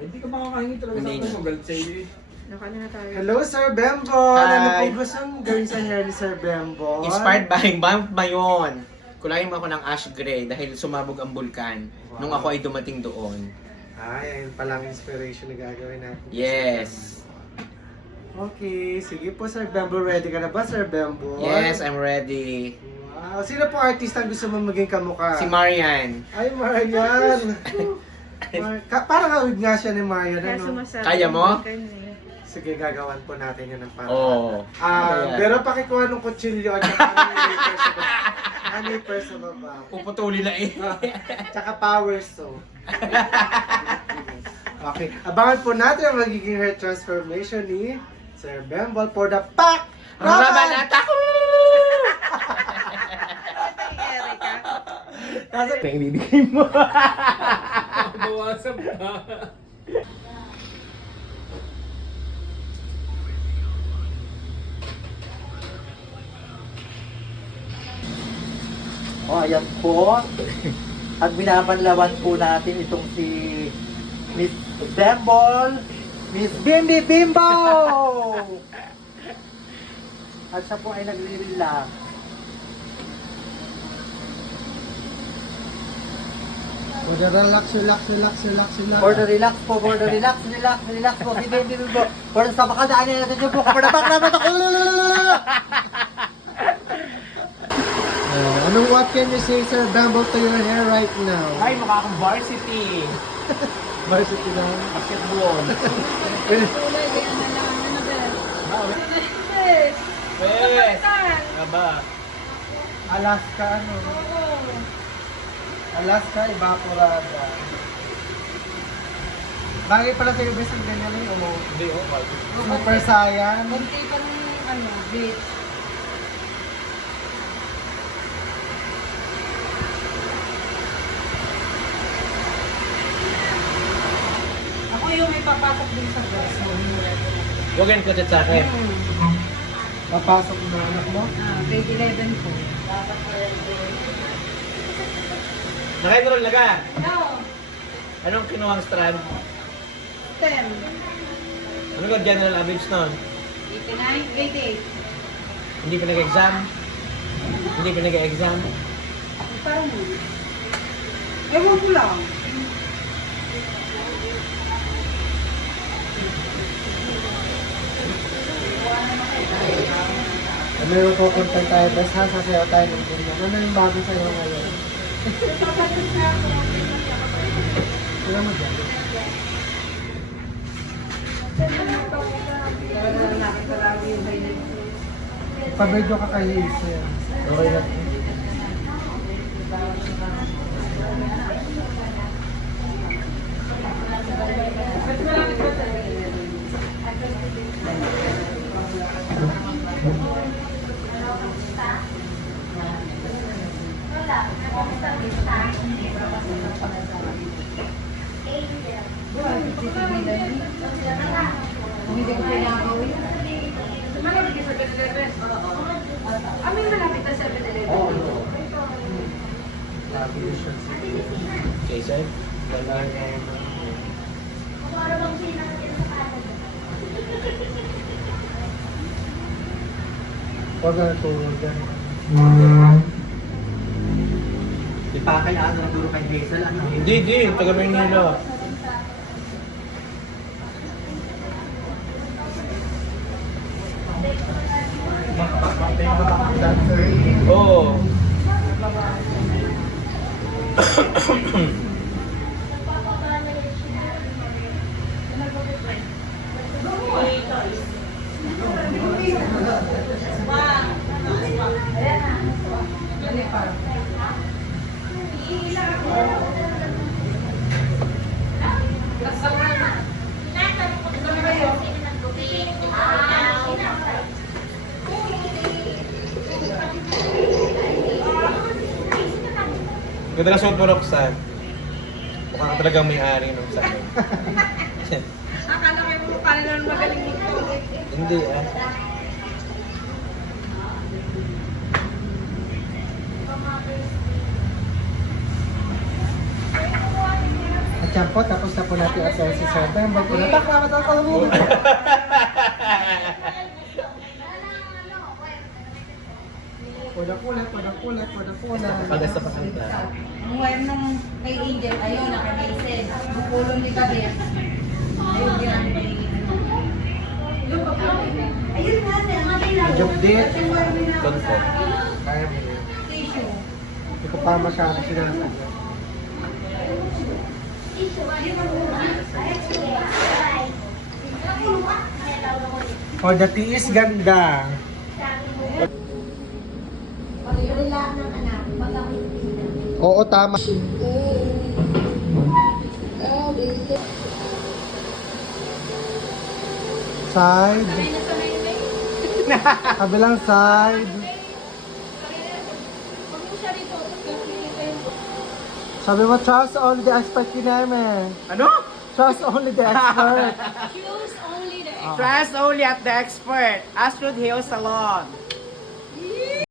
Hindi ka makakahingi talaga sa akin. Magalit sa iyo eh. Nakano na tayo. Hello, Sir Bembo! Hi. Ano po ba siyang gawin sa hair ni Sir Bembo? Inspired by Mount Mayon. Kulay mo ako ng ash gray dahil sumabog ang bulkan nung ako ay dumating doon. Ay, ayun palang inspiration na gagawin natin. Yes. Okay, sige po Sir Bembo. Ready ka na ba, Sir Bembo? Yes, I'm ready. Wow, sino po artist ang gusto mo maging kamukha? Si Marian. Ay, Marian! Parang awig nga siya ni Marian. Kaya Ano? sumasabi. Kaya mo? Sige, gagawan po natin yun ng parang. Oo. Pero pakikuha ng kutsilyo at saka honey sa baba. Puputuli na eh. Tsaka power saw. Okay, abangan po natin ang magiging hair transformation ni Sir Bembo for the pack! Raban at ako! Nasa yung ibibigay mo. Bawasan pa. O, ayan po. At binabanlawan po natin itong si Miss Bembol, Miss Bimbi Bimbo! At siya po ay nagre-relax. For the relax. For the relax po, for the relax po. Bimbi Bimbo. For the sabakadaan natin niyo po. For the background ako. What can you say, Sir Bembo, to your hair right now? Ay, mukha akong varsity. Varsity lang. Basketball. Wes! Aba. Alaska, ano? Alaska, evaporada. Bagay pala sa'yo, best ang ganyan lang yung Hindi, oh. Super Saiyan. Kunti pa ng beach. Ako yung may papasok din sa dress mo. Huwagin ko sa akin. Papasok na anak mo. Grade 11 po. Naka-enroll na ka? No. Anong kinuhang strand? 10. Ano ka general average nun? 89. Grade Hindi pinag-exam? Hindi pinag-exam? 8. Parang mo. Ewan ko lang. Meron ko content tayo, best ha, sasayaw tayo ng ganyan. Ano yung bago sa'yo ngayon? Wala mo dyan. Pa-video ka kay Hazel. Okay na. Hindi ko pinagawin. Malapit ka sa 7-Eleven. May malapit na 7-Eleven. Okay, sir. Huwag na tulog dyan. Di pa kailangan ng duro kay Hazel. Ano? Hindi. Taga Maynila. Oo. Ganda na suot mo, Roxanne. Mukhang talagang may-ari nung sa akin. Akala ko yung paano naman magaling nito. Hindi ah. At mag-champo, tapos na po natin at si Sir Bembol po na takakakalabog. Punak-punak. Pagasta pa kanta. Ang wire ng kay Angel, ayun, naka-message. Bupulong ni Kabir. Ayun, ginamit ni yung pagkakas. Ayun nga, Job din. Concept. Kaya mo yun. tissue. Hindi ko pa masyado sinasabi. For the tiis ganda. Oo, tama. Side. Kabilang side. Sabi mo, trust only the expert kineme. Ano? Trust only the expert. Choose only the Trust only at the expert. Astrid Hill Salon.